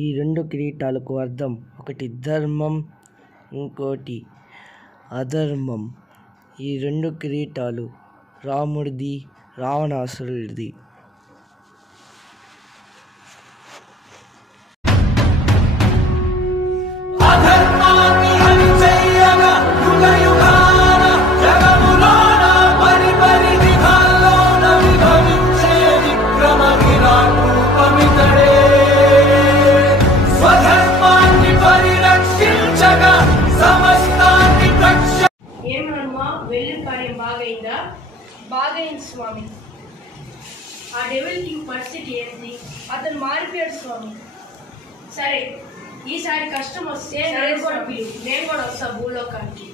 ఈ రెండు కిరీటాలకు అర్థం, ఒకటి ధర్మం, ఇంకోటి అధర్మం. ఈ రెండు కిరీటాలు రాముడిది, రావణాసురుడిది. వెళ్ళిన కార్యం బాగైందా? బాగైంది స్వామి. ఆ డెవిల్ కింగ్ పరిస్థితి ఏంటి? అతను మారిపోయాడు స్వామి. సరే, ఈసారి కష్టం వస్తే నేను కూడా వస్తా భూలోకానికి.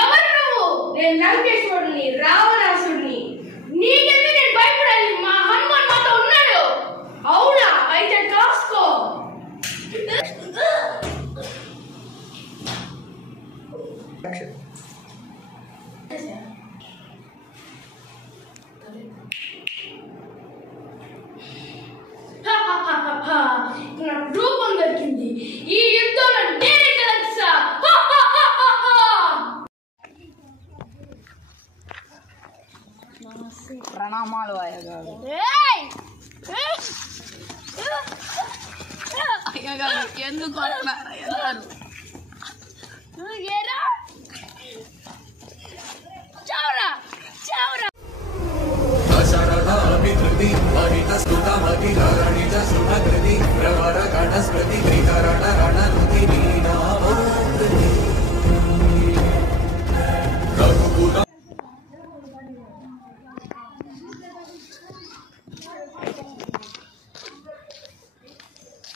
ఎవరు నువ్వు? నేను లంకేశ్వరుని, రావణాసుడిని. నీకెందుకు నేను భయపడాలి? మా హనుమాన్ మాతో ఉన్నాడు. అవునా? అయితే కాసుకో. రూపం దొరికింది. ఈ యుద్ధంలో నేనే గెలుస్తా. ప్రణామాలు అయ్యగారు. అయ్యగారు ఎందుకు అంటున్నారు అయ్యగారు? చావురా చావురా.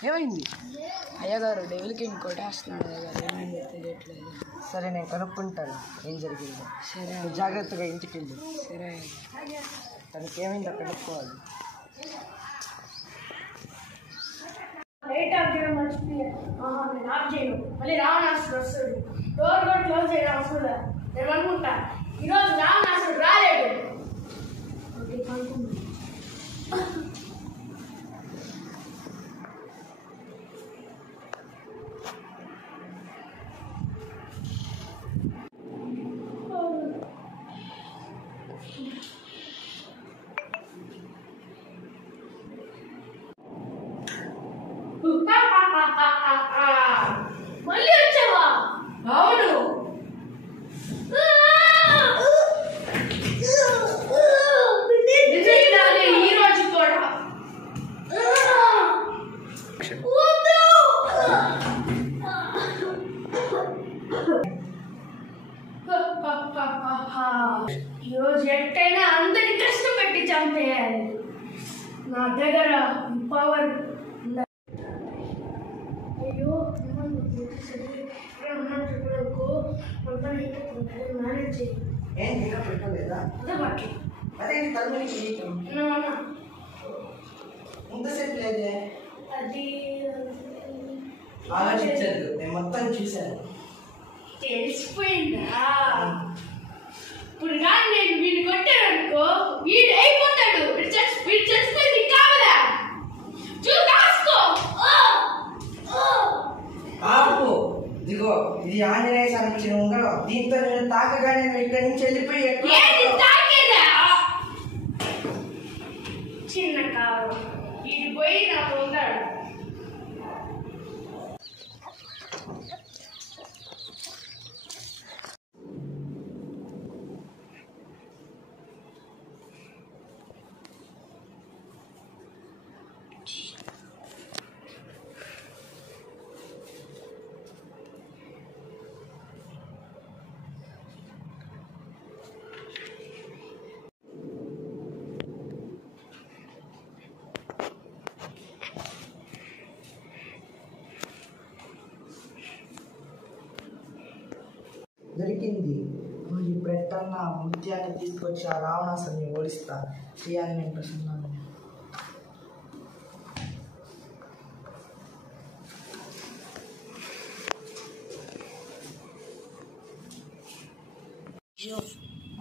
ఏమైంది అయ్యగారు? డెవిల్ కింగ్ కొట్టేస్తున్నాడు అయ్యగారు. ఏమైంది తెలియట్లేదు. సరే, నేను కనుక్కుంటాను ఏం జరిగిందో. సరే, నువ్వు జాగ్రత్తగా ఇంటికి వెళ్ళు. సరే. తనకి ఏమైందో కనుక్కోవాలి. మళ్ళీ రావణాసుడు వస్తాడు. డోర్ కూడా క్లోజ్ చేయడం అవసరం. నేను అనుకుంటా ఈరోజు రావణాసుడు రాలేడు. మళ్ళీ వచ్చావా? అవును. ఈ రోజు కూడా ఈరోజు ఎట్టయినా అందరి కష్టం పెట్టి చంపేయాలి. నా దగ్గర పవర్. అయ్యో, మేనేజ్ చేయి. అదే పట్టు. ఎంతసేపు లేదే? అది ఆలోచించదు, నేను మొత్తం చూశాను. తెలిసిపోయిందా? ఇప్పుడు కానీ నేను వీడిని కొట్టాననుకో, వీడు అయిపోతాడు. వీడు చచ్చిపోయింది కావాలా? కాసుకో. ఆపు. ఇదిగో, ఇది ఆంజనేయ స్వామి ఇచ్చిన ఉంగరం. దీంతో నేను తాకగానే నువ్వు ఇక్కడి నుంచి వెళ్ళిపోయి చిన్న కావాలి. వీడి పోయి నాకు ఉన్నాడు. దొరికింది. నువ్వు పెట్టన్న ముత్యాన్ని తీసుకొచ్చి ఆ రావణాసుని ఓడిస్తా. శ్రీయాన్ని నేను ప్రసన్నాను.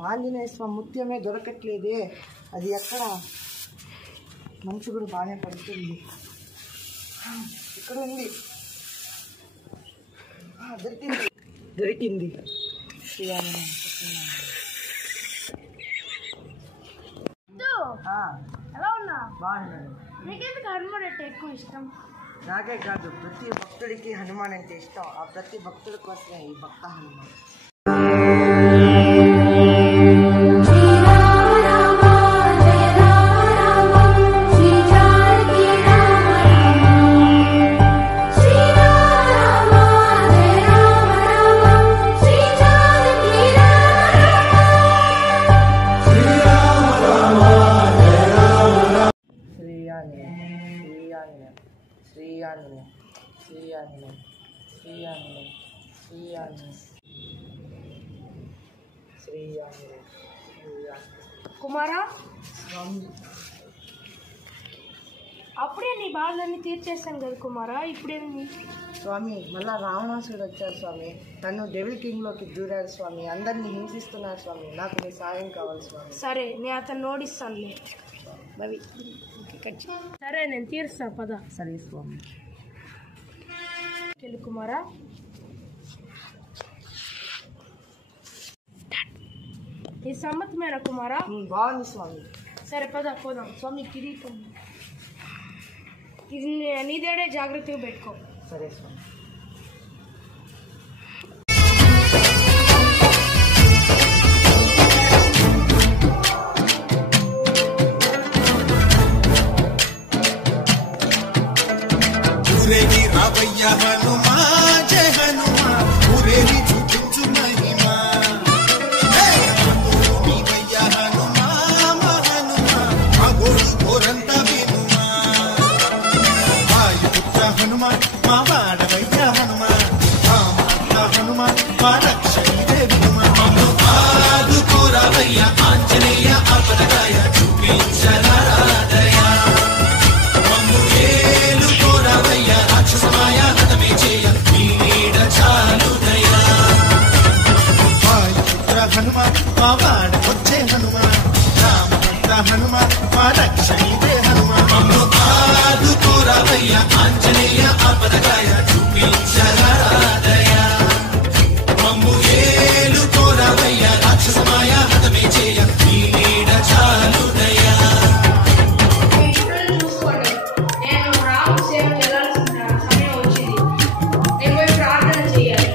ఆంజనేయ స్వామి ముత్యమే దొరకట్లేదే, అది ఎక్కడ? మంచు కూడా బాగానే పడుతుంది. ఇక్కడ ఉంది. దొరికింది దొరికింది. ఎలా ఉన్నా? బాగున్నాను. నీకెందుకు హనుమాన్ అంటే ఎక్కువ ఇష్టం? నాకే కాదు, ప్రతి భక్తుడికి హనుమాన్ అంటే ఇష్టం. ఆ ప్రతి భక్తుడి కోసమే ఈ భక్త హనుమాన్. కుమారా, అప్పుడే నీ బాధలన్నీ తీర్చేస్తాను కదా కుమారా, ఇప్పుడేమి? స్వామి, మళ్ళా రావణాసుడు వచ్చాడు స్వామి. నన్ను డెవిల్ కింగ్లోకి దూరాడు స్వామి. అందరినీ హింసిస్తున్నాడు స్వామి. నాకు మీ సాయం కావాలి స్వామి. సరే, నేను అతను ఓడిస్తానులే. సరే, నేను తీరుస్తాను పద. సరే స్వామి. కుమారా, ఈ సమ్మతమేనా కుమారా? బాగుంది స్వామి. సరే పద పోదాం. స్వామి కిరీటం ఇది నీదేడే, జాగ్రత్తగా పెట్టుకో. సరే స్వామి. రావయ్య హనుమా, జయ హనుమా, ఊరేగి చూపించు మహిమా. నీవయ్య హనుమా, మా హనుమా, మా గోడు కోరంత వినుమా. వాయుపుత్ర హనుమా, మా వాడవయ్య హనుమా, రామపుత్ర హనుమా, మా రక్షణే వినుమా. ఆదుకోరావయ్య ఆంజనేయ, అపరగాయ చూపించరాదయ. హనుమా, మా వాడ వచ్చే హనుమా, రామభక్త హనుమా, మా రక్షణే హనుమా. ఆదుకోరావయ్య ఆంజనేయ, అపరగాయ చూపించరాదయ. మమ్ము ఏలు కోరావయ్య రాక్షసమాయ, హతమే చేయ నీ నీడ చాలుదయా. నేను రాము సేవ చేయాల్సిన సమయం వచ్చింది. నేను పోయి ప్రార్థన చేయాలి.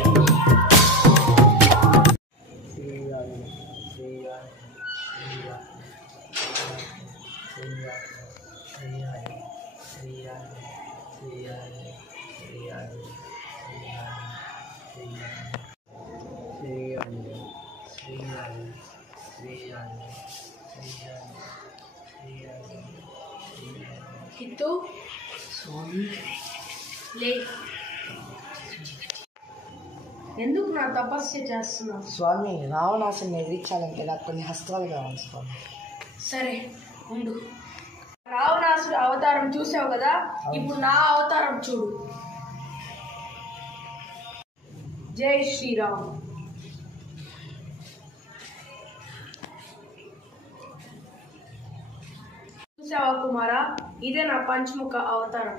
హిత్తు, లే. ఎందుకు నా తపస్య చేస్తున్నావు? స్వామి, రావణాసుని ఎదిరించాలంటే నాకు కొన్ని హస్తాలు కావాలి స్వామి. సరే ఉండు. రావణాసుడు అవతారం చూసావు కదా, ఇప్పుడు నా అవతారం చూడు. జై శ్రీరామ్. చూసావా కుమారా, ఇదే నా పంచముఖ అవతారం.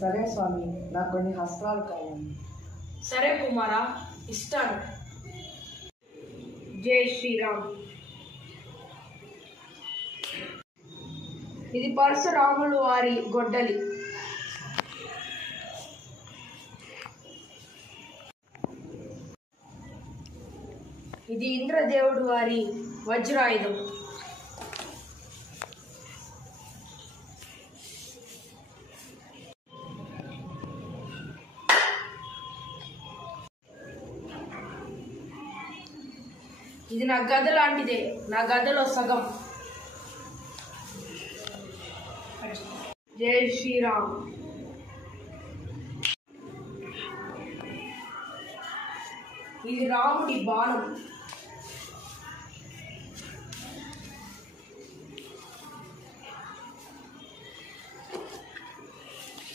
సరే స్వామి, నాకు కొన్ని హస్తాలు కావాలి. సరే కుమారా, ఇస్తాను. జై శ్రీరామ్. ఇది పరశురాములు వారి గొడ్డలి. ఇది ఇంద్రదేవుడు వారి వజ్రాయుధం. ఇది నా గద లాంటిదే, నా గదలో సగం. జై శ్రీరామ్. ఇది రాముడి బాణం.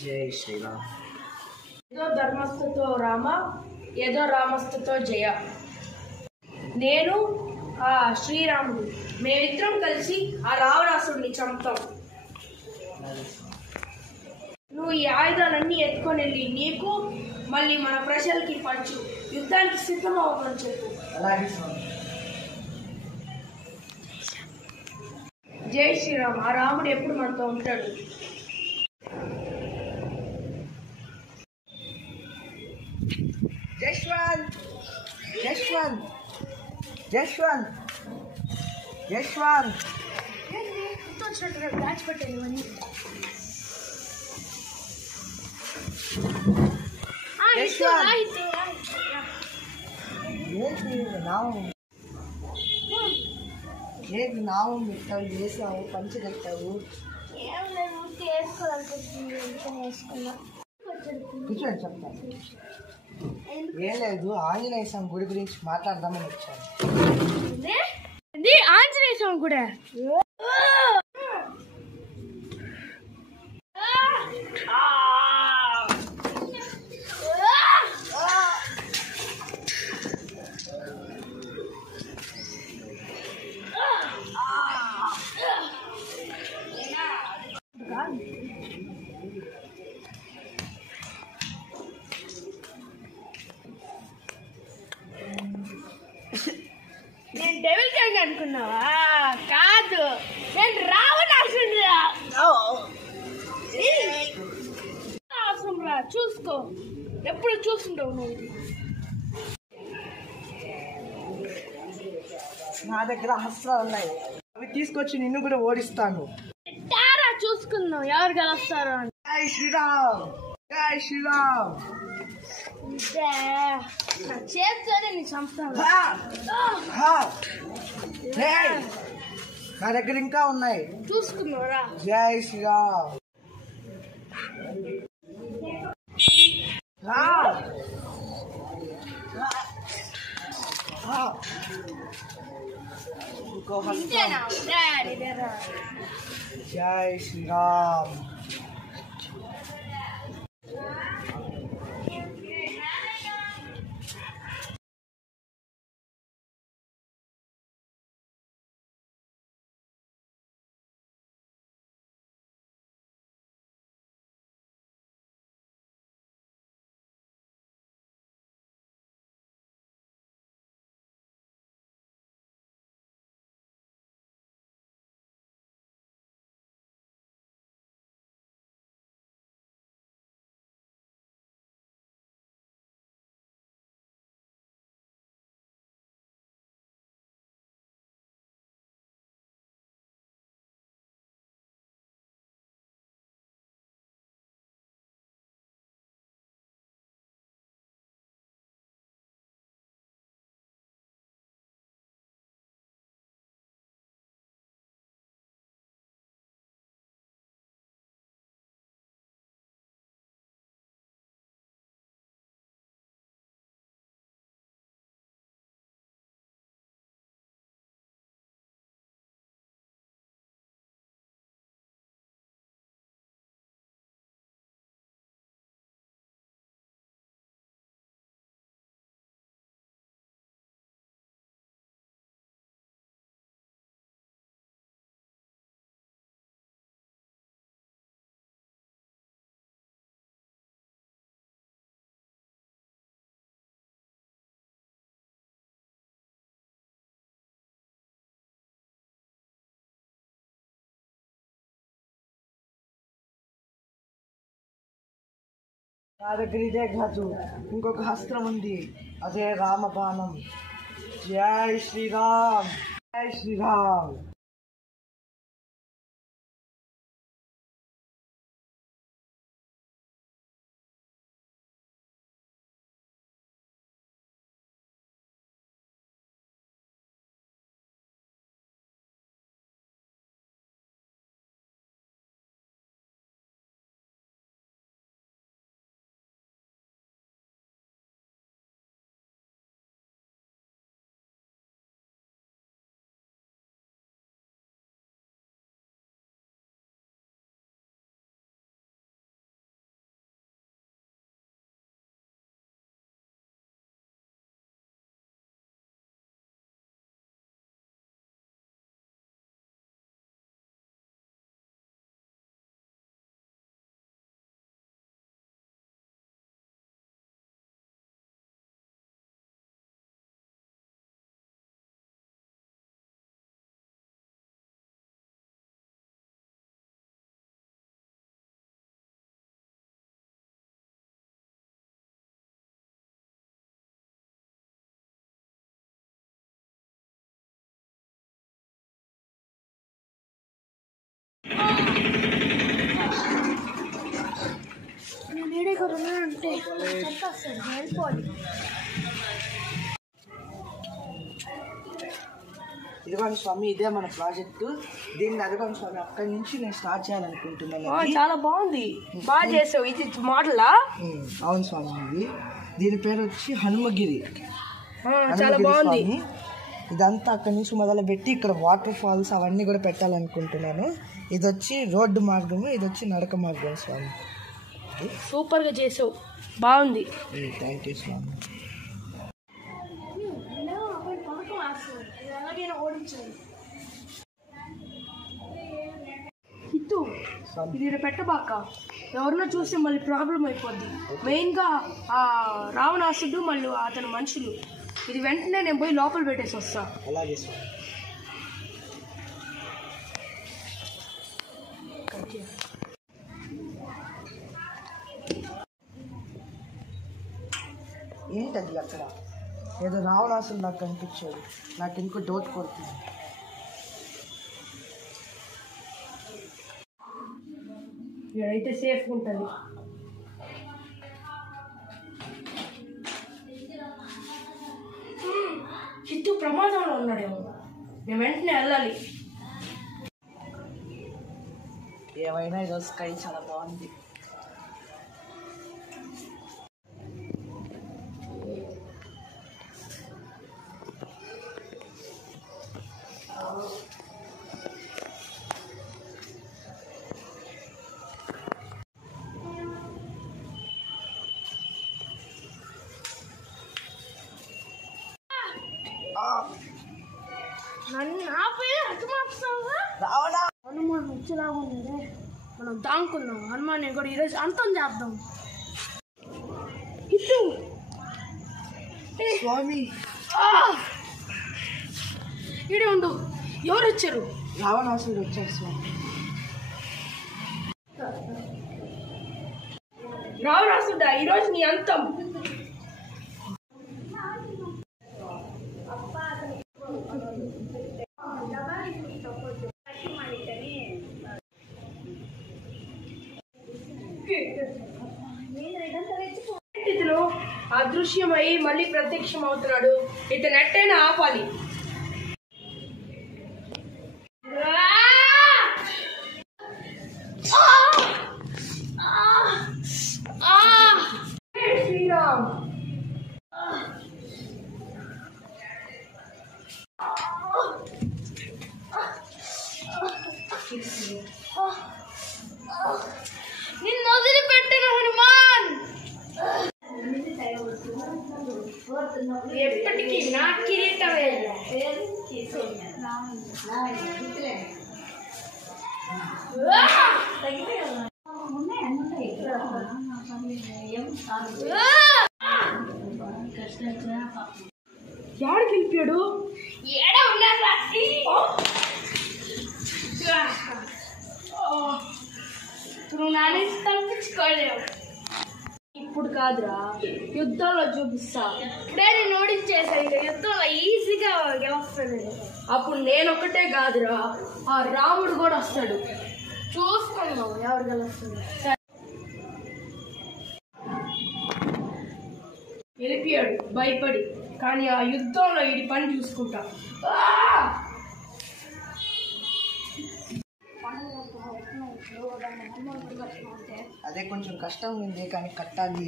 జై శ్రీరామ్. ఏదో ధర్మస్థతో రామ, ఏదో రామస్థతో జయ. నేను ఆ శ్రీరాముడు, మేమిద్దరం కలిసి ఆ రావణాసుడిని చంపుతాం. నువ్వు ఈ ఆయుధాలన్నీ ఎత్తుకొని వెళ్ళి నీకు మళ్ళీ మన ప్రజలకి పంచు. యుద్ధానికి సిద్ధమవుతాను చెప్పు. అలాగే స్వామి. జై శ్రీరామ్. ఆ రాముడు ఎప్పుడు మనతో ఉంటాడు. జశ్వంత్, జశ్వంత్, జశ్వంత్, జశ్వంత్. దాచిపెట్టాను ఇవన్నీ. జశ్వంత్. ఏంటి నామం? ఏంటి నామం పెట్టావు, వేసావు, పంచి పెట్టావు? కూర్చోండి చెప్తాను. ఏం లేదు, ఆంజనేయ స్వామి గుడి గురించి మాట్లాడదామని వచ్చాను. ఆంజనేయ స్వామి కూడా నేను డెవిల్ కింగ్ అనుకున్నావా? కాదు, నేను రావణాసురుడు. అవసరంరా, చూసుకో. ఎప్పుడు చూస్తుంటావు నువ్వు. నా దగ్గర అస్త్రాలు ఉన్నాయి, అవి తీసుకొచ్చి నిన్ను కూడా ఓడిస్తాను. తారా చూసుకుందాం ఎవరు గెలుస్తారో అని. జై శ్రీరామ్, జై శ్రీరామ్. చేస్తూనే నీ చంపుతాను. నా దగ్గర ఇంకా ఉన్నాయి, చూసుకున్నావురా. జై శ్రీరామ్. ఇంకో హస్తం. జై శ్రీరామ్. నా దగ్గర ఇదే కాదు, ఇంకొక అస్త్రం ఉంది, అదే రామబాణం. జై శ్రీరామ్, జై శ్రీరామ్. ఇదిగోండి స్వామి, ఇదే మన ప్రాజెక్టు. దీన్ని అడగండి స్వామి, అక్కడి నుంచి నేను స్టార్ట్ చేయాలనుకుంటున్నాను. చాలా బాగుంది, బాగా చేసావు. ఇది మోడలా? అవును స్వామి, ఇది దీని పేరు వచ్చి హనుమగిరి. చాలా బాగుంది. ఇదంతా అక్కడి నుంచి మొదలుపెట్టి ఇక్కడ వాటర్ ఫాల్స్ అవన్నీ కూడా పెట్టాలనుకుంటున్నాను. ఇది వచ్చి రోడ్డు మార్గము, ఇది వచ్చి నడక మార్గం స్వామి. సూపర్గా చేసావు, బాగుంది. థ్యాంక్ యూ స్వామి. ఇది పెట్టబాక, ఎవరినో చూస్తే మళ్ళీ ప్రాబ్లం అయిపోద్ది. మెయిన్గా ఆ రావణాసుడు మళ్ళీ అతని మనుషులు. ఇది వెంటనే నేను పోయి లోపల పెట్టేసి వస్తా. అలాగే స్వామి. ఏంటది అక్కడ ఏదో రావణాసులు నాకు కనిపించాడు. నాకు ఇంకో డౌట్ కొడుతుంది. ఇక్కడైతే సేఫ్ ఉంటుంది. చిత్తు ప్రమాదంలో ఉన్నాడేమో, నేను వెంటనే వెళ్ళాలి. ఏమైనా ఈరోజు స్కై చాలా బాగుంది. హనుమాన్ వచ్చేలాగా ఉంది, మనం దాంకున్నాం. హనుమాన్ కూడా ఈరోజు అంతం చేద్దాం. స్వామి ఇడే ఉండు. ఎవరు వచ్చారు? రావణాసుడు వచ్చారు స్వామి. రావణాసుడా, ఈరోజు నీ అంతం. ఇతను అదృశ్యమై మళ్ళీ ప్రత్యక్షం అవుతున్నాడు. ఇతను ఎట్టైనా ఆపాలి. శ్రీరామ్, నిన్ను వదిలిపెట్టిన హనుమాన్ ఎప్పటికీ నా కిరీటమే. ఎవడు గెలిపాడు? ఏడ ఉన్నారు? నువ్వు నాని తప్పించుకోలేవు. ఇప్పుడు కాదురా, యుద్ధంలో చూపిస్తా. ఇప్పుడే నేను ఓడించేసాను, ఇక యుద్ధంలో ఈజీగా గెలుస్తాను. అప్పుడు నేను ఒక్కటే కాదురా, ఆ రాముడు కూడా వస్తాడు. చూసుకున్నాం ఎవరు గెలుస్తుంది. గెలిపాడు భయపడి, కానీ ఆ యుద్ధంలో ఈ పని చూసుకుంటా. అదే కొంచెం కష్టం ఉంది, కానీ కట్టాలి.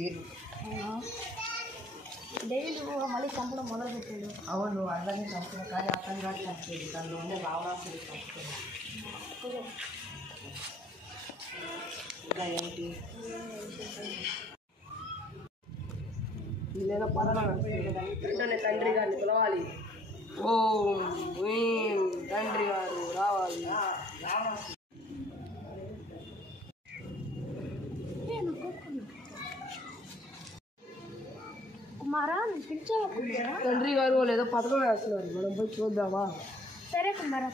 డైలీ మళ్ళీ చంపడం మొదలు పెట్టాడు. అవును, అందరినీ చంపుతున్నా, కానీ అతను కాదు చంపేది, దానిలో ఉండే రావణాసుడు చంపుతున్నాడు. ఇంకా ఏంటి? లేదా వెంటనే తండ్రి గారిని పిలవాలి. ఓం వీం తండ్రి గారు రావాలి. తండ్రి గారు లేదో పథకం వేస్తున్నారు, మనం పోయి చూద్దామా? సరే కుమారా,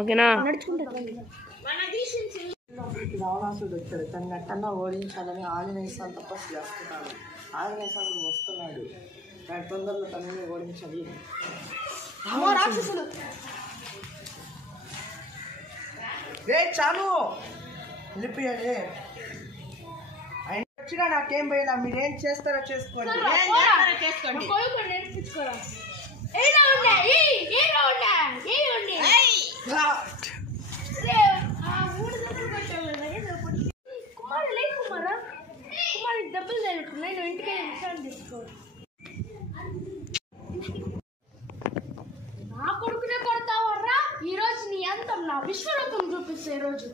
ఓకేనా? రావణాసుడు వచ్చాడు, తను ఎట్టన్నా ఓడించాలని ఆంజనేయస్వామి తపస్సు చేస్తున్నాడు. ఆంజనేయస్వామి వస్తున్నాడు, దాని తొందరలో తనని ఓడించాలి. రాక్షసులు చాలు వెళ్ళిపోయాడే. ఆయన వచ్చినా నాకేం పోయినా, మీరేం చేస్తారో చేసుకోండి. నేర్పించుకోరా కుమారి దెబ్బలు తగ్గుతున్నాయి. నువ్వు ఇంటికి విషయాన్ని తీసుకోవాలి. నా కొడుకునే కొడతావర్రా? ఈ రోజు నీ అంతం నా విశ్వరూపం చూపిస్తే ఈ రోజు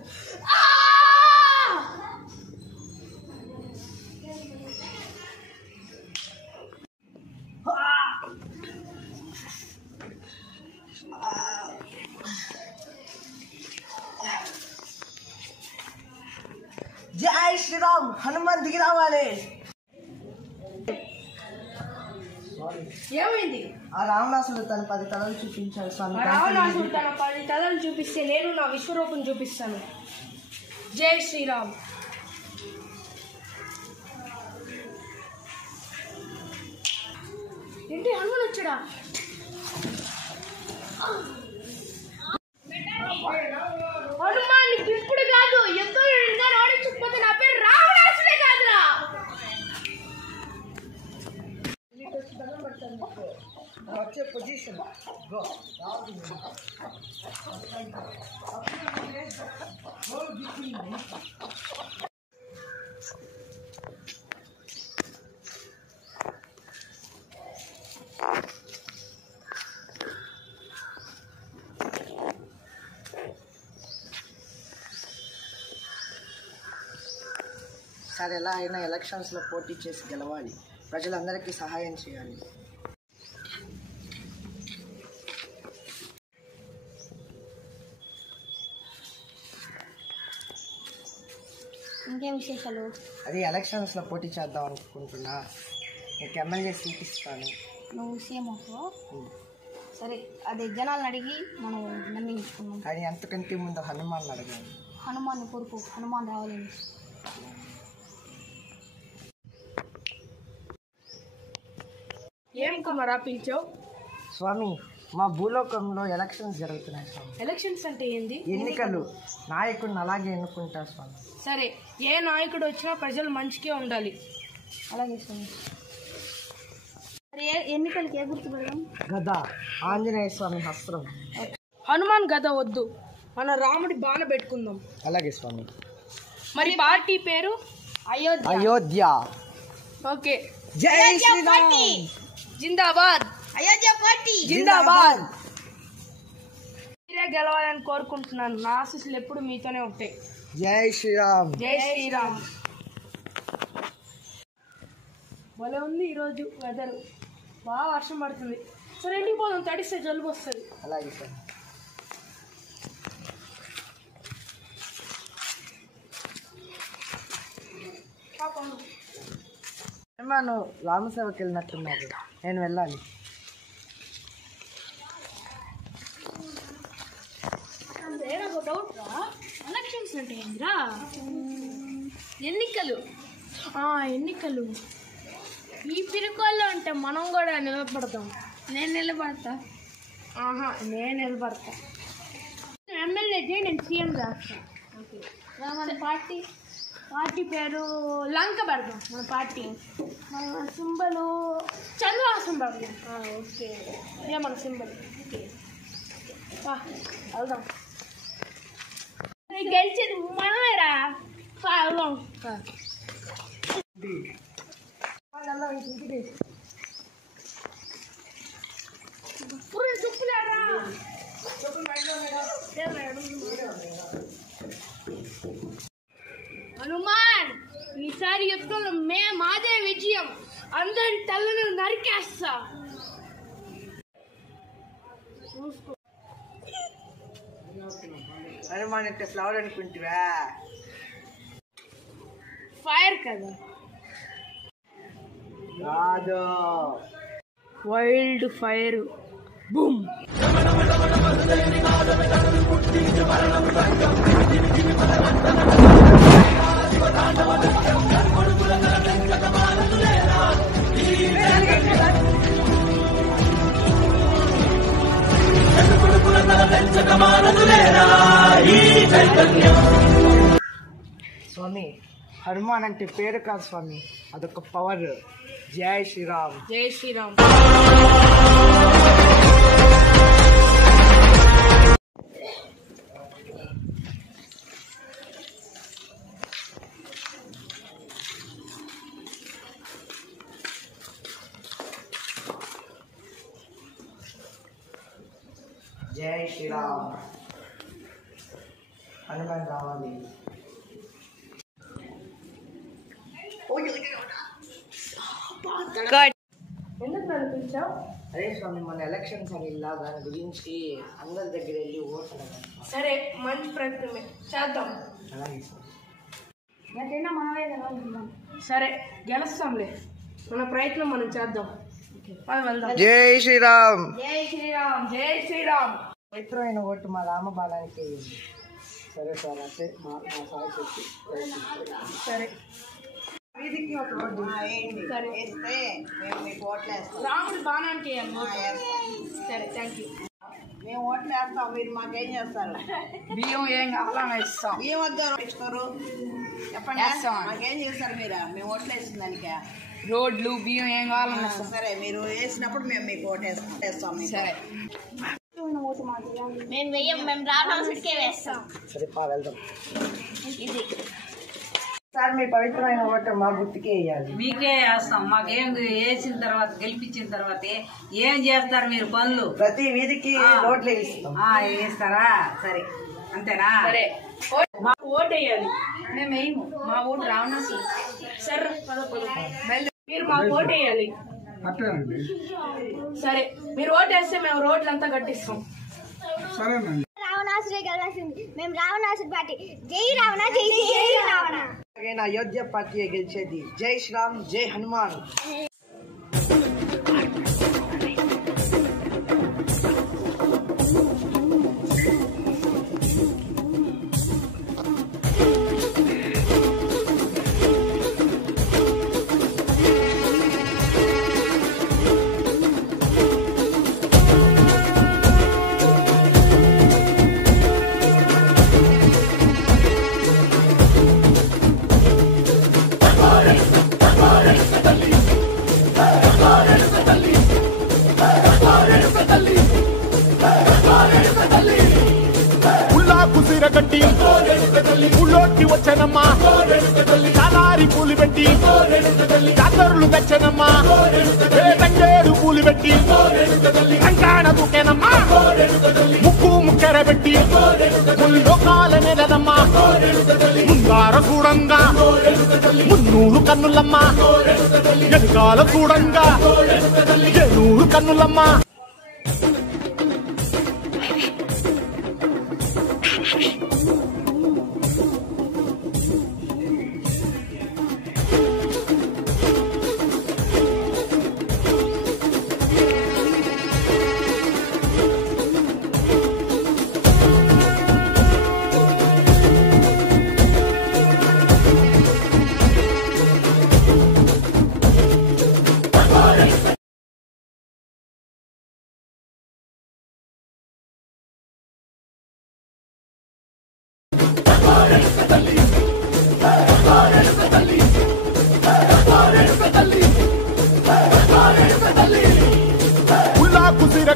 జై శ్రీరామ్. హనుమాన్ దిగి రావాలి. ఏమైంది? ఆ రావణాసుడు తన 10 తలలు చూపించాడు స్వామి. రావణాసుడు తన 10 తలలు చూపిస్తే నేను నా విశ్వరూపం చూపిస్తాను. జై శ్రీరామ్. ఏంటి హనుమాన్ వచ్చాడా? హనుమాన్ ఇప్పుడు కాదు, ఎంతో ఓడించకపోతే నా పేరు రావణాసుడే కాదురా. వచ్చే పొజిషన్ గో. సరే, ఎలా అయినా ఎలక్షన్స్లో పోటీ చేసి గెలవాలి. ప్రజలందరికీ సహాయం చేయాలి. ఇంకేం విశేషాలు? అది ఎలక్షన్స్లో పోటీ చేద్దాం అనుకుంటున్నా. నీకు ఎమ్మెల్యే సీట్ ఇస్తాను. నువ్వు సీఎం అవుతావు. సరే, అదే జనాలను అడిగి మనం నిర్ణయించుకున్నాం. కానీ అంతకంటే ముందు హనుమాన్ అడగాలి. హనుమాన్ కొడుకు హనుమాన్ రావాలని. ఏం కుమారా పిలిచావు? స్వామి, మా భూలోకంలో ఎలక్షన్స్ జరుగుతున్నాయి స్వామి. ఎలక్షన్స్ అంటే ఏంది? ఎన్నికలు. నాయకుడిని అలాగే ఎన్నుకుంటారు స్వామి. సరే, ఏ నాయకుడు వచ్చినా ప్రజలు మంచిగా ఉండాలి. అలాగే స్వామి. ఎన్నికలకి ఏ గుర్తు పెడదాం? గద. ఆంజనేయ స్వామి హస్త్రం. హనుమాన్ గద వద్దు, మన రాముడి బాణ పెట్టుకుందాం. అలాగే స్వామి. మరి పార్టీ పేరు? అయోధ్య. ఓకే. జై శ్రీరామ్. జిందాబాద్. అయోధ్య పార్టీ జిందాబాద్. మీరే గెలవాలని కోరుకుంటున్నాను. నా ఆశీస్సులు ఎప్పుడు మీతోనే ఉంటాయి. జై శ్రీరామ్. జై శ్రీరామ్. భలే ఉంది ఈరోజు వెదర్. బాగా వర్షం పడుతుంది. సరే, ఇంటికి పోదాం, తడిస్తే జలుబు వస్తుంది. అలాగే సార్. ఏమను రామసేవకి వెళ్ళినట్టున్నారు. నేను వెళ్ళాలి. నాకు డౌట్ రా, ఎలక్షన్స్ అంటే ఏంద్రా? ఎన్నికలు. ఎన్నికలు. ఈ పిరుకోల్లో ఉంటే మనం కూడా నిలబడతాం. నేను నిలబడతా. నేను నిలబడతా. ఎమ్మెల్యే చేయి, నేను సీఎం చేస్తాను. ఓకే. మన పార్టీ పేరు లంక పెడదాం. మన పార్టీ మన సింబలు చంద్రహాసం పెడదాం. ఓకే, ఇదే మన సింబల్. ఓకే, వెళ్దాం. గెలిచేది మనమేరా. వెళ్దాం. చెప్పులేరా? హనుమాన్, ఈసారి యుద్ధంలో మాదే విజయం. అందరి తల్లను నరికేస్తా. హనుమాన్ అంటే ఫ్లవర్ అనుకుంటువా? ఫైర్ కదా. కాదు, వైల్డ్ ఫైర్. బూమ్. స్వామి హనుమాన్ అంటే పేరు కాదు స్వామి, అదొక పవర్. జై శ్రీరామ్. జై శ్రీరామ్. జై శ్రీరామ్. హనుమాన్ రావాలి. ఎందుకు నన్ను పిలిచావు? అదే స్వామి మన ఎలక్షన్స్ అని ఇలా దాని గురించి అందరి దగ్గర వెళ్ళి ఓట్లు అడగాలి. సరే, మంచి ప్రయత్నమే చేద్దాం. అలాగే స్వామి. సరే, గెలుస్తాంలే. మన ప్రయత్నం మనం చేద్దాం. వెళ్దాం. జై శ్రీరామ్. జై శ్రీరామ్. జై శ్రీరామ్. పవిత్రమైన ఓటు మా రామబాలానికి వేయండి. సరే సార్, అంటే మా సాయి చెప్పి సరే వీధికి ఒక ఓటు వేయండి. సరే, వేస్తే మేము మీకు ఓట్లు వేస్తాం. రాముడి బాణానికి సరే, థ్యాంక్ యూ. మేము ఓట్లు వేస్తాం, మీరు మాకేం చేస్తారు? బియ్యం ఏం కావాలని ఇస్తాం. బియ్యం వద్ద ఇచ్చుకోరు చెప్పండి, మాకేం చేస్తారు మీరు? మేము ఓట్లు వేసిన దానికే రోడ్లు బియ్యం ఏం కావాలన్నా సరే, మీరు వేసినప్పుడు మేము మీకు ఓటు వేస్తాం. సరే, మేము వెయ్యం, మేము రావడానికి వేస్తాం. సరే పా వెళ్దాం. సార్ మీ పవిత్రమైన ఓటు మా గుర్తుకే వేయాలి. మీకే వేస్తాం. మాకేం వేసిన తర్వాత గెలిపించిన తర్వాత ఏం చేస్తారు మీరు పనులు? ప్రతి వీధికి రోడ్లు వేయిస్తాం. వేస్తారా? సరే, అంతేనా? సరే. మాకు ఓటు వేయాలి. మేము వేయము, మా ఊరు రావణాసు. సరే, మీరు మాకు ఓటు వేయాలి. సరే, మీరు ఓటు వేస్తే మేము రోడ్లంతా కట్టిస్తాం. రావణాసురే గెలవాల్సింది. మేము రావణాసుడి పార్టీ. జై రావణ, జై జై రావణ. అయోధ్య పార్టీ గెలిచేది. జై శ్రీరామ్. జై హనుమాన్. కట్టి ఊళ్ళోకి వచ్చనమ్మా, చాలారి పూలు పెట్టి జాతరులు తెచ్చనమ్మా, తంగేడు పూలు పెట్టి కంకాణ దూకేనమ్మా, ముక్కు ముక్కెర పెట్టి లోకాల నెలనమ్మా, ముందార చూడంగా మున్నూరు కన్నులమ్మా, వెనుకాల చూడంగా ఏనూరు కన్నులమ్మా.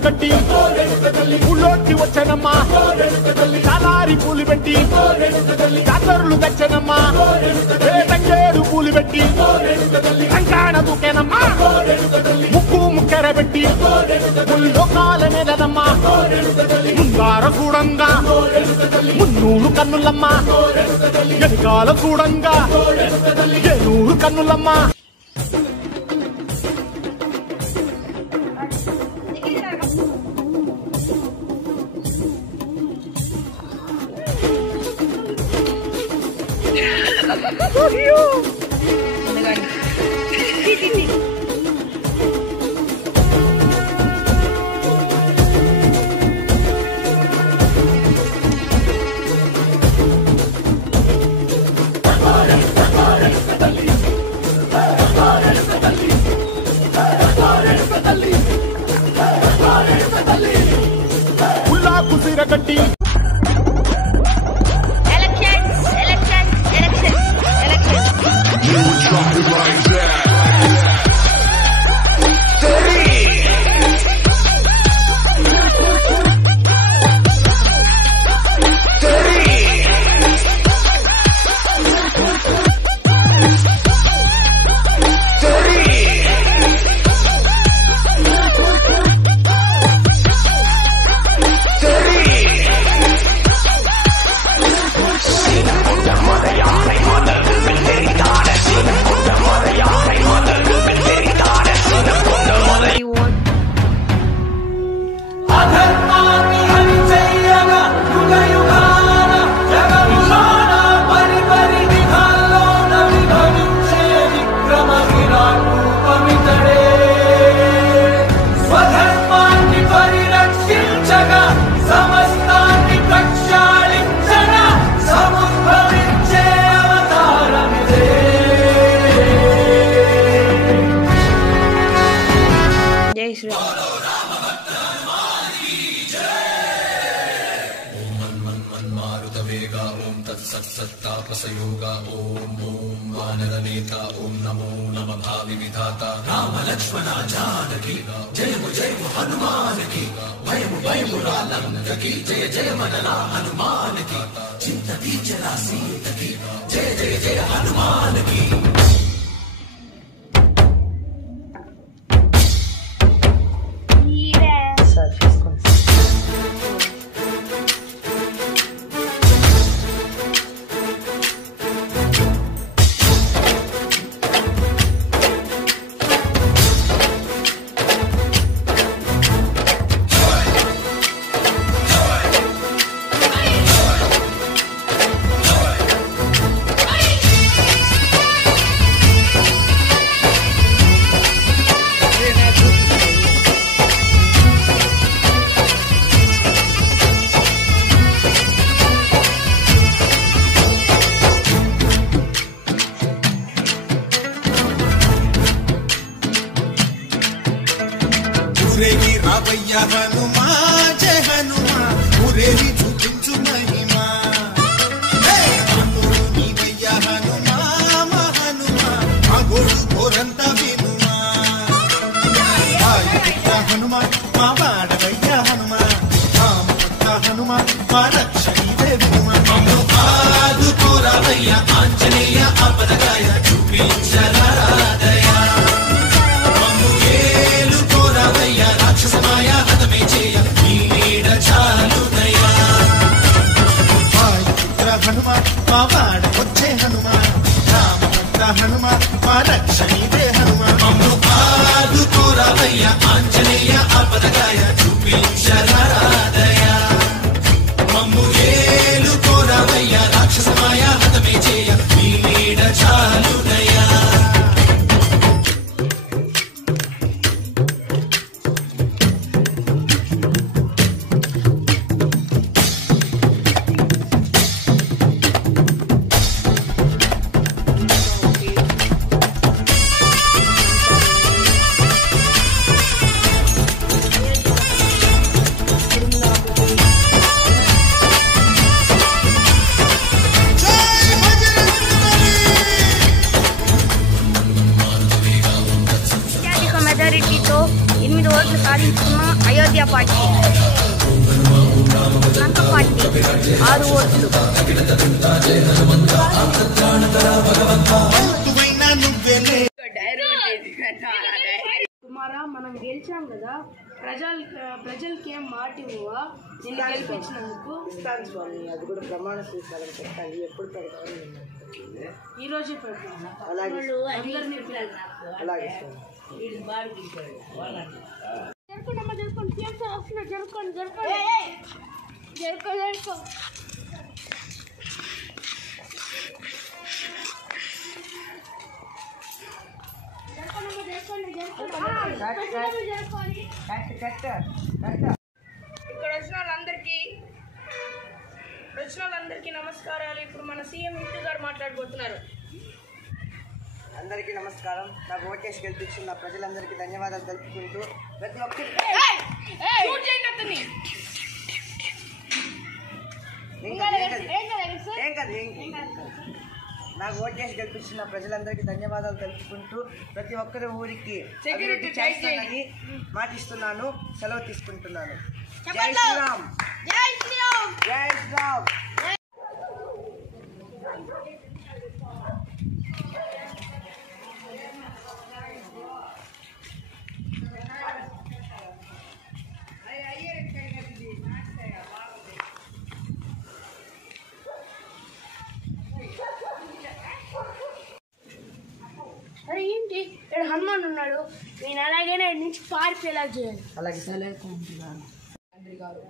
కట్టి ఊళ్ళోకి వచ్చనమ్మా, చాలారి పూలు పెట్టి జాతరులు తెచ్చనమ్మా, తంగేడు పూలు పెట్టి కంకాణ దూకేనమ్మా, ముక్కు ముక్కెర పెట్టి లోకాల నెలనమ్మా, ముందార చూడంగా మున్నూరు కన్నులమ్మా, వెనుకాల చూడంగా ఏనూరు కన్నులమ్మా. ఉల్లాకు సిర కట్టి ఎలక్షన్స్ వానర నేత ఓం నమో నమ భావి విధాత రామ లక్ష్మణ జానకి జయము జయము హనుమానికి భయము భయము రాలంకకి జయ జయ మనలా హనుమానికి చింత తీర్చరా సీతకి జయ జయ జయ హనుమానికి. సార్ తీసుకోండి ఊరేగి రావయ్య హనుమా జయ హనుమా ఊరేగి చూపించు మహిమా రాముడు నీవయ్య హనుమా మా హనుమా మా గోడు కోరంత వినుమా వాయుపుత్ర హనుమా మా వాడవయ్య హనుమా రామపుత్ర హనుమా మా రక్షణీవే వినుమా మమ్ము ఆదుకోరావయ్య ఆంజనేయ ఆపదగాయ చూపించరాదయ రాక్షసమాయ హతమే చేయ నీ నీడ చాలుదయా వాయుపుత్ర హనుమా మా వాడ వచ్చే హనుమా రామపుత్ర హనుమా మా రక్షణీవే హనుమా మమ్ము ఆదుకోరావయ్య ఆంజనేయ ఆపదగాయ చూపించరాదయ మమ్ము ఏలుకోరావయ్య రాక్షసమాయ హతమే చేయ నీ నీడ చాలుదయా. అత్యధిక మెజారిటీతో 8 ఓట్లు సాధించుకున్న అయోధ్య పార్టీ. లంక పార్టీ 6 ఓట్లు. కుమారా, మనం గెలిచాం కదా, ప్రజలకి ఏం మాట ఇవ్వవా? నిన్ను గెలిపించినందుకు ఇస్తాను స్వామి, అది కూడా ప్రమాణ స్వీకారం పెట్టాలి. ఎప్పుడు పెడతాను ఈ రోజే పెడతాను. అలాగే అందరినీ అలాగే స్వామి. ఇక్కడ వచ్చిన వాళ్ళందరికీ నమస్కారాలు. ఇప్పుడు మన సీఎం ఇంటూ గారు మాట్లాడబోతున్నారు. అందరికీ నమస్కారం. నాకు ఓటేసి గెలిపించిన ప్రజలందరికీ ధన్యవాదాలు తెలుపుకుంటూ ప్రతి ఒక్కరి నాకు ఓటేసి గెలిపించిన ప్రజలందరికీ ధన్యవాదాలు తెలుపుకుంటూ ప్రతి ఒక్కరి ఊరికి అభివృద్ధి చేస్తానని మాటిస్తున్నాను. సెలవు తీసుకుంటున్నాను. జై శ్రీరామ్. జై శ్రీరామ్. జై శ్రీరామ్. అరే ఏంటి ఇక్కడ హనుమాన్ ఉన్నాడు, నేను అలాగైనా ఇక్కడి నుంచి పారిపోయేలా చేయాలి. అలాగే తండ్రి గారు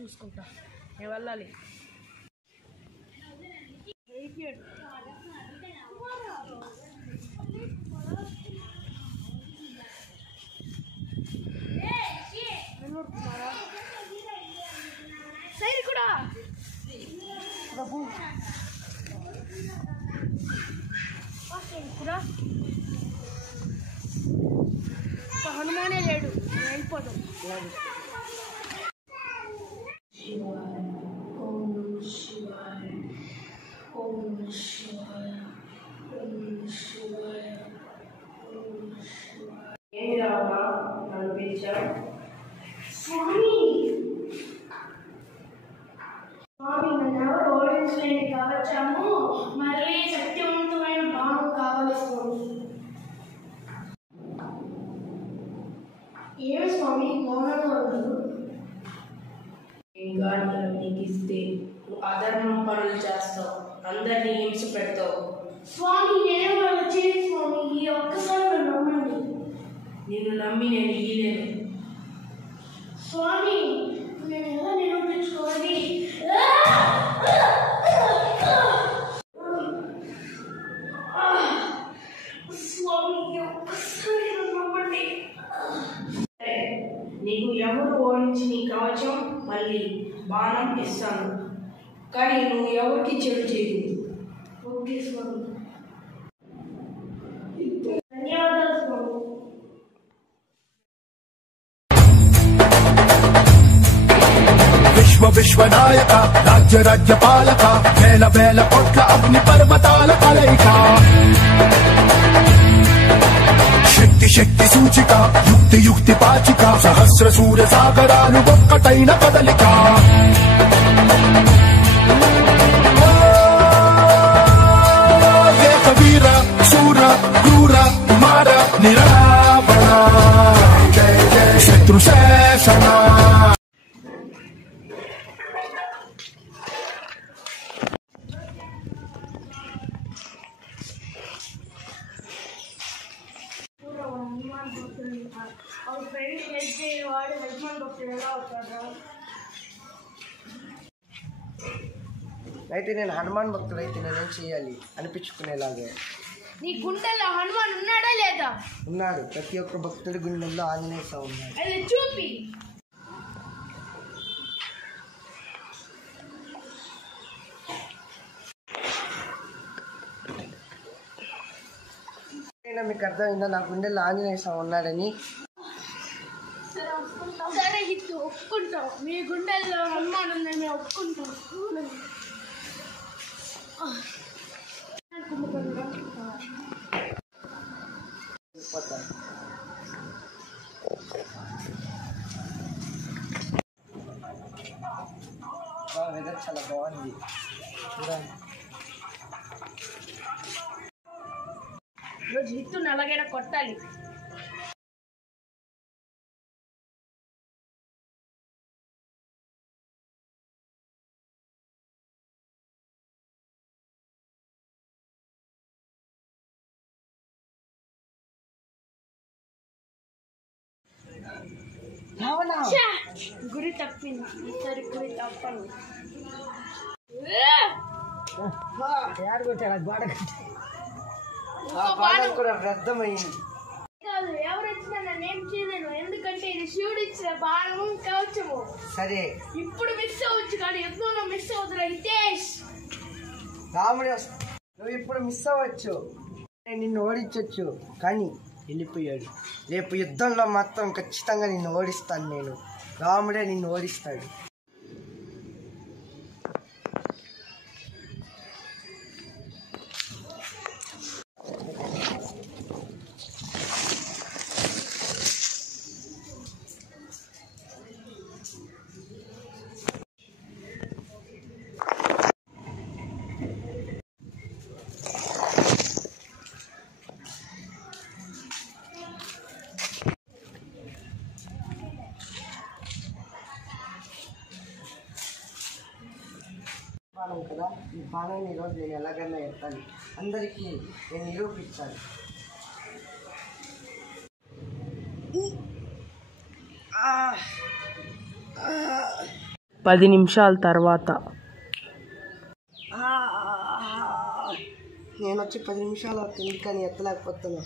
చూసుకుంటా. నేను వెళ్ళాలి. సైడ్ కూడా కూడా హనుమానే లేడు, వెళ్ళిపోతాం. ఏమి రావా నన్ను పిలిచాడు? స్వామి నన్ను ఎవరు ఓడించలేని కవచము మళ్ళీ శక్తివంతమైన బాణం కావాలి స్వామి. ఏమి స్వామి మౌనంగా ఉన్నారు? ఇంకా నీకు ఇస్తే నువ్వు అధర్మం పనులు చేస్తావు, అందరినీ హింస పెడతావు. స్వామి నేనే వచ్చేది స్వామి, ఈ ఒక్కసారి నన్ను నమ్మండి. నిన్ను నమ్మి నేను ఇయ్యలేను. స్వామి నేను ఎలా నిరూపించుకోవాలి? స్వామి ఒక్కసారి నన్ను నమ్మండి. నీకు ఎవరు ఓడించి నీ కవచం మళ్ళీ బాణం ఇస్తాను, కానీ నువ్వు ఎవరికి చెడు చేయదు. ఓకే స్వామి, ధన్యవాదాలు స్వామి. విశ్వనాయక రాజ్య రాజ్యపాలక వేల వేల కోట్ల అగ్ని పర్వతాల కలయిక శక్తి శక్తి సూచిక యుక్తి యుక్తి పాచిక సహస్ర సూర్య సాగరాలు ఒక్కటైన కదలిక వేక వీర శూర క్రూర కుమార నిరావణ శత్రు శేషణ అయితే నేను హనుమాన్ భక్తుడు అయితే నేనేం చేయాలి అనిపించుకునేలాగే. నీ గుండెల్లో హనుమాన్ ఉన్నాడా లేదా? ఉన్నాడు. ప్రతి ఒక్క భక్తుడి గుండెల్లో ఆంజనేయ స్వామి ఉన్నాడు. అది చూపి. మీకు అర్థమైందా నా గుండెల్లో ఆంజనేయ స్వామి ఉన్నాడని? సరే హిట్టు ఒప్పుకుంటాం, మీ గుండెల్లో హనుమాన్ ఉందని మేము ఒప్పుకుంటాం. వెదర్ చాలా బాగుంది చూడండి. ఈరోజు హిట్టుని ఎలాగైనా కొట్టాలి. గురి తప్పింది, ఈసారి గురి తప్పను. యారు కొట్టాడు? గోడ బాణం కూడా వ్యర్థమైంది. కాదు, ఎవరు వచ్చినా నన్ను ఏం చేయలేను, ఎందుకంటే ఇది శివుడు ఇచ్చిన బాణము కవచము. సరే ఇప్పుడు మిస్ అవ్వచ్చు కానీ యుద్ధంలో మిస్ అవుతున్నా హితేష్. రాముడే నువ్వు ఇప్పుడు మిస్ అవ్వచ్చు, నిన్ను ఓడించవచ్చు, కానీ వెళ్ళిపోయాడు. రేపు యుద్ధంలో మాత్రం ఖచ్చితంగా నిన్ను ఓడిస్తాను నేను. రాముడే నిన్ను ఓడిస్తాడు. బాణం కదా, ఈ బాణాన్ని ఈరోజు నేను ఎలాగైనా ఎత్తాలి, అందరికీ నేను నిరూపించాలి. 10 నిమిషాల తర్వాత. నేను వచ్చి 10 నిమిషాలు అవుతుంది కానీ ఎత్తలేకపోతున్నా.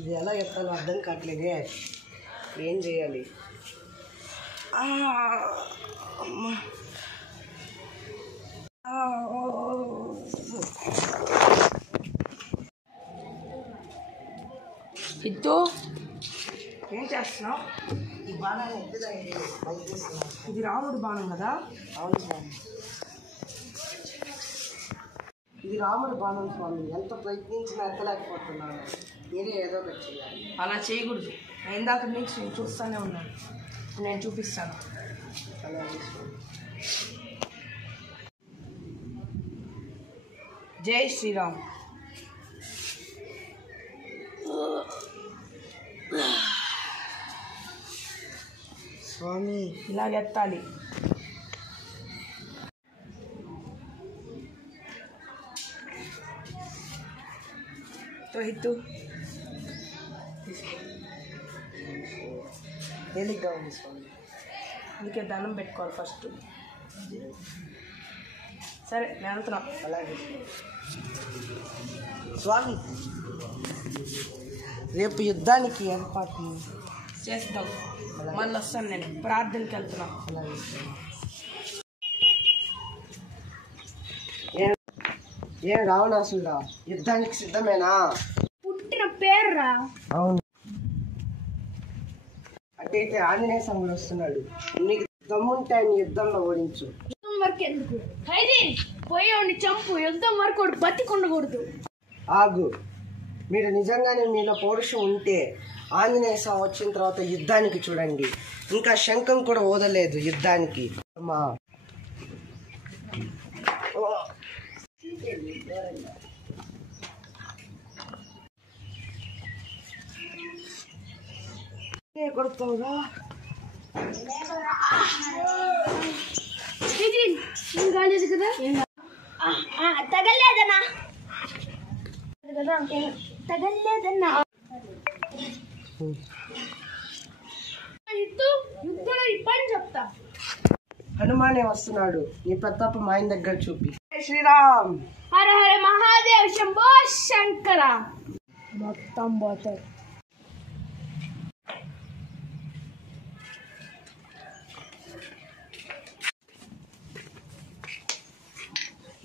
ఇది ఎలా ఎత్తాలో అర్థం కావట్లేదే. ఏం చేయాలి? ఇద్దు ఏం చేస్తున్నావు? ఈ బాణాన్ని ఎత్తుదండి. ఇది రాముడు బాణం కదా. అవును స్వామి, ఇది రాముడు బాణం స్వామి. ఎంత ప్రయత్నించినా ఎత్తలేకపోతున్నాను. మీరే ఏదో ఒకటి చేయాలి. అలా చేయకూడదు. ఇందాక నుంచి నేను చూస్తూనే ఉన్నాను. నేను చూపిస్తాను. అలాగే స్వామి. జై శ్రీరామ్. స్వామి ఇలాగెత్తాలి. హిత్తు తేలిగ్గా ఉంది స్వామి. అందుకే దండం పెట్టుకోవాలి ఫస్ట్. సరే నేను వెళ్తున్నా. అలాగే స్వామి. రేపు యుద్ధానికి ఏర్పాటు చేస్తాం. మళ్ళీ వస్తాను. నేను ప్రార్థనకి వెళ్తున్నా. అలాగే స్వామి. ఏం రావణాసుడా, యుద్ధానికి సిద్ధమేనా? పుట్టిన పేర్రా. అవును. అంటే ఆంజనేయ స్వామి వస్తున్నాడు. నీకు దమ్ముంటే ఆయన యుద్ధంలో ఓడించు. యుద్ధం వరకు ఎందుకు? పోయేవాడిని చంపు. యుద్ధం వరకు వాడు బతికుండకూడదు. ఆగు. మీరు నిజంగానే మీలో పౌరుషం ఉంటే ఆంజనేయ స్వామి వచ్చిన తర్వాత యుద్ధానికి చూడండి. ఇంకా శంఖం కూడా ఓదలేదు యుద్ధానికి. అమ్మా కొడుతావురా. కాలేదు కదా. తగలేదన్నా. తగలేదన్నా. యుద్ధంలో ఈ పని చెప్తా. హనుమానే వస్తున్నాడు. నీ ప్రతాపం ఆయన దగ్గర చూపి. జై శ్రీరామ్. హర హర మహాదేవ్ శంభో శంకర. మొత్తం పోతారు.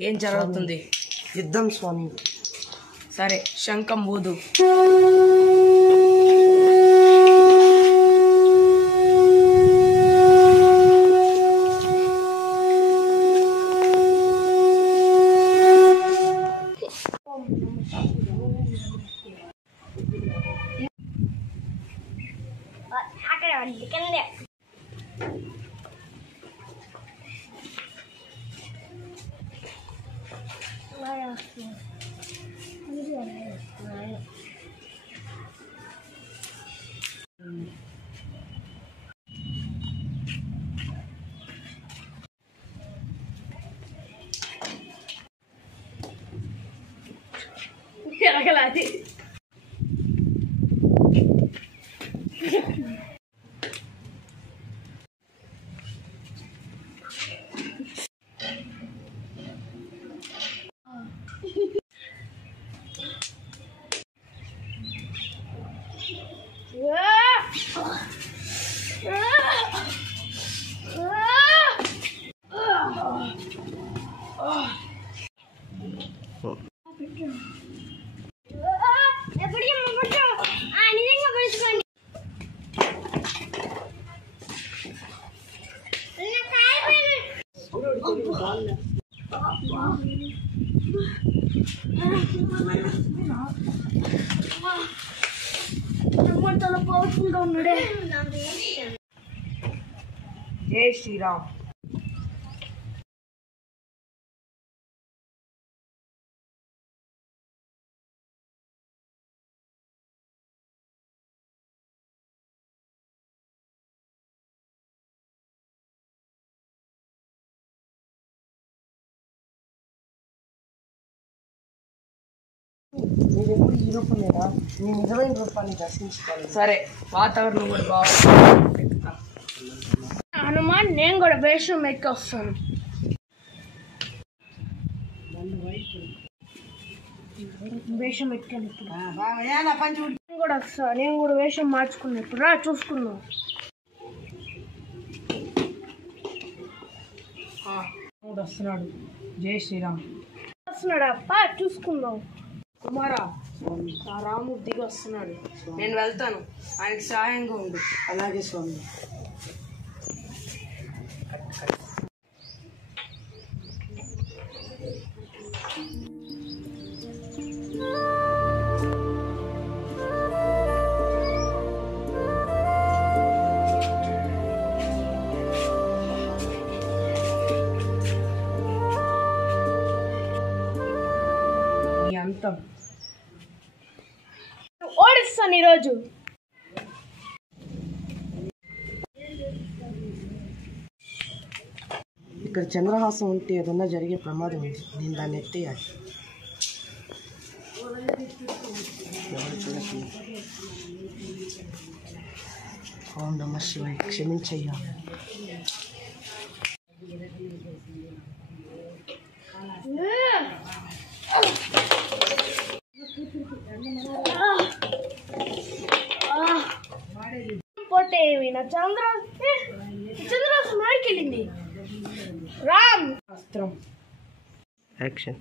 ఏం జరుగుతుంది? యుద్ధం స్వామి. సరే శంఖం ఊదు. అక్కడ కిందే. ఎరగలాది. జై శ్రీరామ్. మీరెప్పుడు ఈ రూపమేనా? మీ నిజమైన రూపాన్ని దర్శించుకోవాలి. సరే, వాతావరణం కూడా బాగుంది. హనుమాన్, నేను కూడా వేషం ఎక్కి వస్తాను. వేషం ఎక్కాను ఇప్పుడు. నేను కూడా వస్తా. నేను కూడా వేషం మార్చుకున్నా ఇప్పుడు. రా చూసుకుందాం. వస్తున్నాడు. జై శ్రీరామ్ వస్తున్నాడు. అప్ప చూసుకుందాం. కుమారా, ఆ రాముడు దిగి వస్తున్నాడు. నేను వెళ్తాను. ఆయనకి సహాయంగా ఉండు. అలాగే స్వామి. అంతం ఓడిస్తాను ఈరోజు. ఇక్కడ చంద్రహాసం ఉంటే ఏదన్నా జరిగే ప్రమాదం ఉంది. నేను దాన్ని ఎత్తేయాలి. ఎవరు చూడకుండా. ఓం నమః శివాయ. క్షమించయ్యా. పోతే ఏమి నా చంద్రాసు మాడికెళ్ళింది. రామ్ అస్త్రం. యాక్షన్.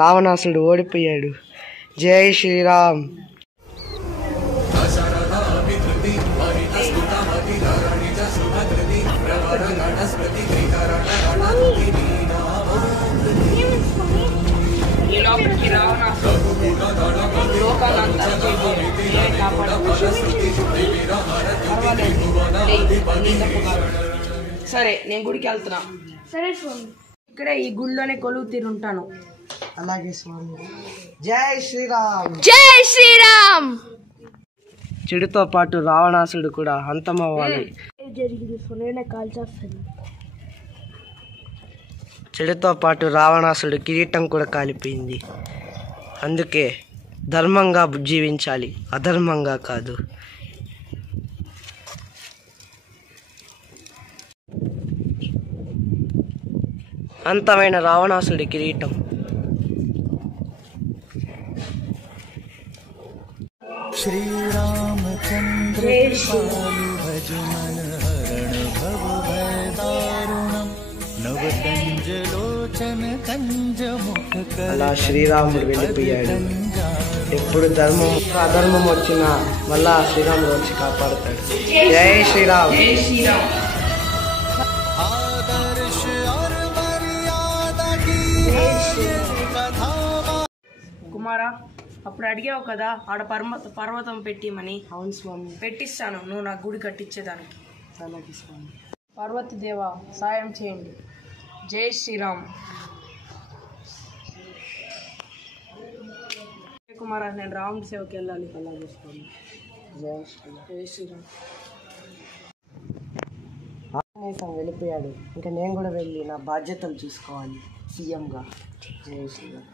రావణాసుడు ఓడిపోయాడు. జై శ్రీరామ్. ఈ లోపలికి రావణాసుడు లోకాన్ని అంతా కాపాడు. సరే, నేను గుడికి వెళ్తున్నా. సరే స్వామి. ఇక్కడే ఈ గుడిలోనే కొలువు తీరుంటాను. అలాగే స్వామి. జై శ్రీరామ్. జై శ్రీరామ్. చెడుతో పాటు రావణాసుడు కూడా అంతమవ్వాలి. జరిగింది నేనే కాల్ చేస్తాను. చెడుతో పాటు రావణాసుడు కిరీటం కూడా కాలిపోయింది. అందుకే ధర్మంగా జీవించాలి, అధర్మంగా కాదు. అంతమైన రావణాసుడి కిరీటం. श्रीरामचन्द्र भजमन हरण भव भयदारुणं नवकञ्जलोचन कञ्जमुख అలా శ్రీరాముడు వెళ్ళిపోయాడు. ఎప్పుడు ధర్మం అధర్మం వచ్చినా మళ్ళా శ్రీరాముడు వచ్చి కాపాడుతాడు. జై శ్రీరామ్. జై శ్రీరామ్. आदर्श और मर्यादा की कथा। కుమారా, అప్పుడు అడిగావు కదా ఆడ పర్వతం పెట్టిమని. అవును స్వామి. పెట్టిస్తాను, నువ్వు నా గుడి కట్టించేదానికి. అలాగే స్వామి. పార్వతి దేవ సాయం చేయండి. జై శ్రీరామ్. కుమారా, నేను రాముడి సేవకి వెళ్ళాలి. అలాగే స్వామి. జై శ్రీరామ్. జై శ్రీరామ్. ఆంజనేయం వెళ్ళిపోయాడు. ఇంకా నేను కూడా వెళ్ళి నా బాధ్యతలు చూసుకోవాలి సీఎంగా. జై శ్రీరామ్.